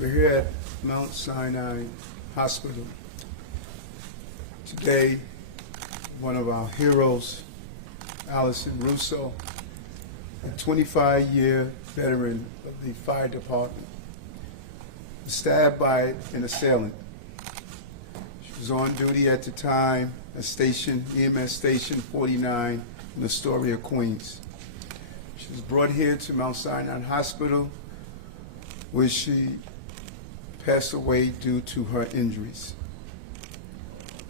We're here at Mount Sinai Hospital. Today, one of our heroes, Allison Russo, a 25-year veteran of the fire department, was stabbed by an assailant. She was on duty at the time at EMS Station 49 in Astoria, Queens. She was brought here to Mount Sinai Hospital, where she passed away due to her injuries.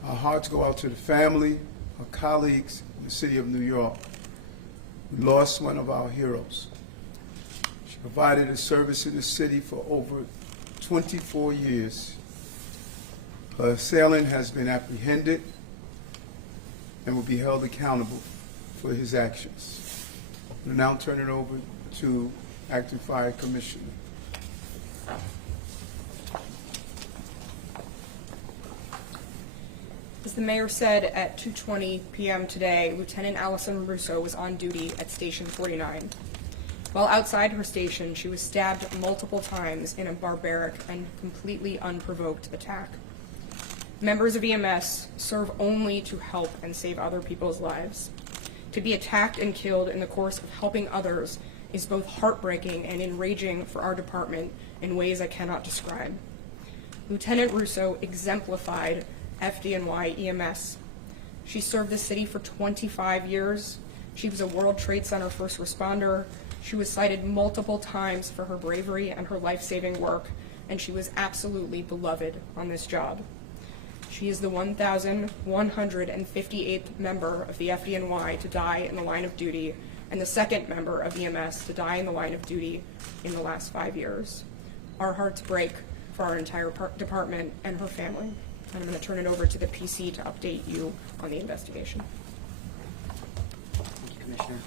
Our hearts go out to the family, our colleagues in the city of New York. We lost one of our heroes. She provided a service in the city for over 24 years. Her assailant has been apprehended and will be held accountable for his actions. We'll now turn it over to Acting Fire Commissioner. As the mayor said, at 2:20 p.m. today, Lieutenant Allison Russo was on duty at Station 49. While outside her station, she was stabbed multiple times in a barbaric and completely unprovoked attack. Members of EMS serve only to help and save other people's lives. To be attacked and killed in the course of helping others is both heartbreaking and enraging for our department in ways I cannot describe. Lieutenant Russo exemplified FDNY EMS. She served the city for 25 years. She was a World Trade Center first responder. She was cited multiple times for her bravery and her life-saving work, and she was absolutely beloved on this job. She is the 1,158th member of the FDNY to die in the line of duty, and the second member of EMS to die in the line of duty in the last 5 years. Our hearts break for our entire department and her family. And I'm going to turn it over to the PC to update you on the investigation. Thank you, Commissioner.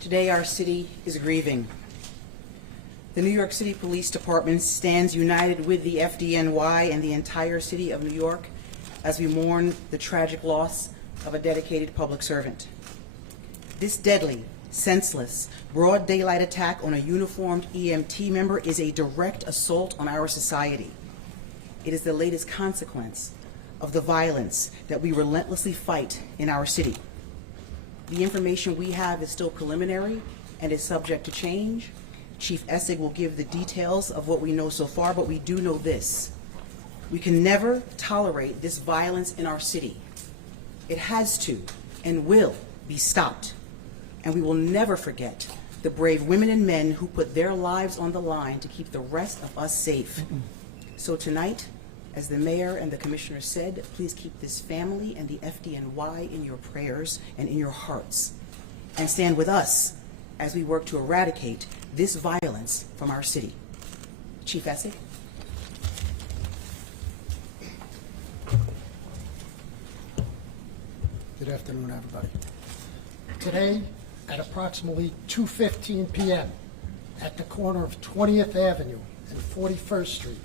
Today, our city is grieving. The New York City Police Department stands united with the FDNY and the entire city of New York as we mourn the tragic loss of a dedicated public servant. This deadly, senseless, broad daylight attack on a uniformed EMT member is a direct assault on our society. It is the latest consequence of the violence that we relentlessly fight in our city. The information we have is still preliminary and is subject to change. Chief Essig will give the details of what we know so far, but we do know this. We can never tolerate this violence in our city. It has to and will be stopped. And we will never forget the brave women and men who put their lives on the line to keep the rest of us safe. So tonight, as the mayor and the commissioner said, please keep this family and the FDNY in your prayers and in your hearts, and stand with us as we work to eradicate this violence from our city. Chief Essig. Good afternoon, everybody. Today, at approximately 2:15 p.m., at the corner of 20th Avenue and 41st Street,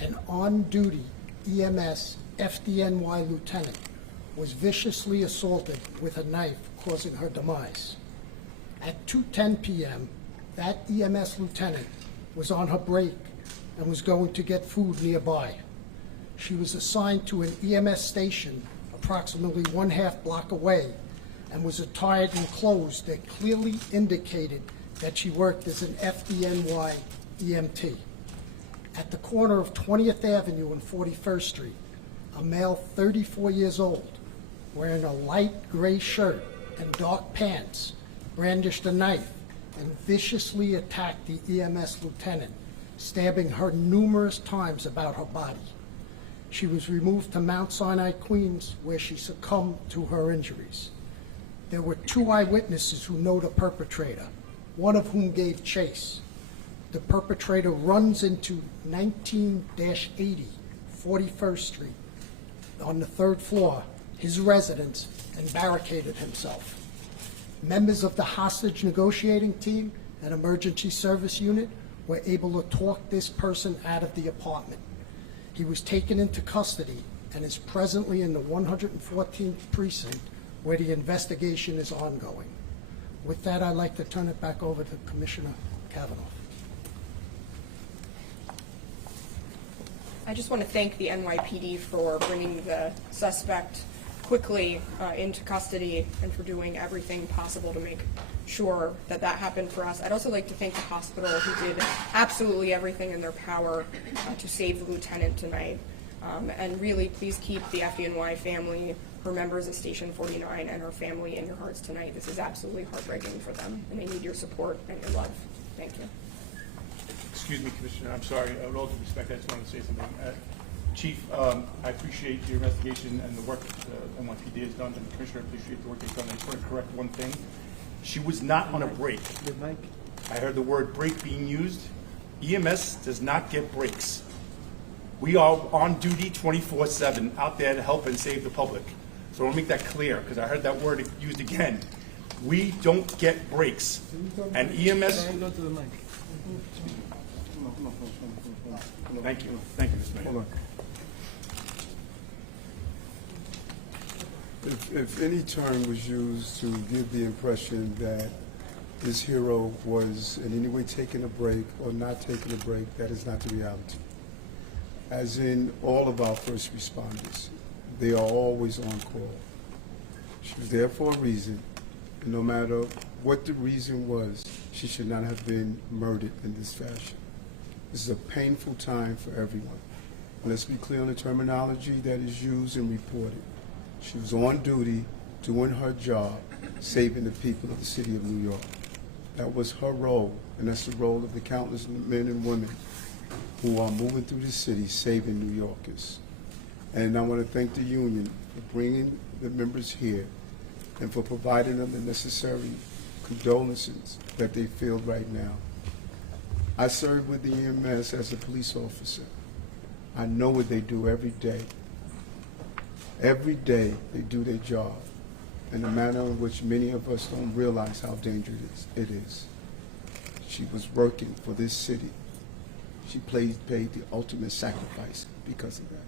an on-duty EMS FDNY lieutenant was viciously assaulted with a knife, causing her demise. At 2:10 p.m., that EMS lieutenant was on her break and was going to get food nearby. She was assigned to an EMS station approximately 1/2 block away and was attired in clothes that clearly indicated that she worked as an FDNY EMT. At the corner of 20th Avenue and 41st Street, a male 34 years old, wearing a light gray shirt and dark pants, brandished a knife and viciously attacked the EMS lieutenant, stabbing her numerous times about her body. She was removed to Mount Sinai, Queens, where she succumbed to her injuries. There were 2 eyewitnesses who know the perpetrator, one of whom gave chase. The perpetrator runs into 19-80 41st Street on the 3rd floor, his residence, and barricaded himself. Members of the hostage negotiating team and emergency service unit were able to talk this person out of the apartment. He was taken into custody and is presently in the 114th precinct, where the investigation is ongoing. With that, I'd like to turn it back over to Commissioner Kavanagh. I just want to thank the NYPD for bringing the suspect quickly into custody and for doing everything possible to make sure that that happened for us. I'd also like to thank the hospital who did absolutely everything in their power to save the lieutenant tonight. And really, please keep the FDNY family, her members of Station 49, and her family in your hearts tonight. This is absolutely heartbreaking for them, and they need your support and your love. Thank you. Excuse me, Commissioner, I'm sorry. With all due respect, I just wanted to say something. Chief, I appreciate your investigation and the work NYPD has done, and the Commissioner appreciate the work they've done. I just want to correct one thing. She was not on a break. I heard the word break being used. EMS does not get breaks. We are on duty 24/7 out there to help and save the public. So I want to make that clear, because I heard that word used again. We don't get breaks. And EMS... Thank you. Thank you, Mr. Mayor. Hold on. If any term was used to give the impression that this hero was in any way taking a break or not taking a break, that is not the reality. As in all of our first responders, they are always on call. She was there for a reason, and no matter what the reason was, she should not have been murdered in this fashion. This is a painful time for everyone. Let's be clear on the terminology that is used and reported. She was on duty, doing her job, saving the people of the city of New York. That was her role, and that's the role of the countless men and women who are moving through the city, saving New Yorkers. And I want to thank the union for bringing the members here and for providing them the necessary condolences that they feel right now. I serve with the EMS as a police officer. I know what they do every day. Every day they do their job in a manner in which many of us don't realize how dangerous it is. She was working for this city. She paid the ultimate sacrifice because of that.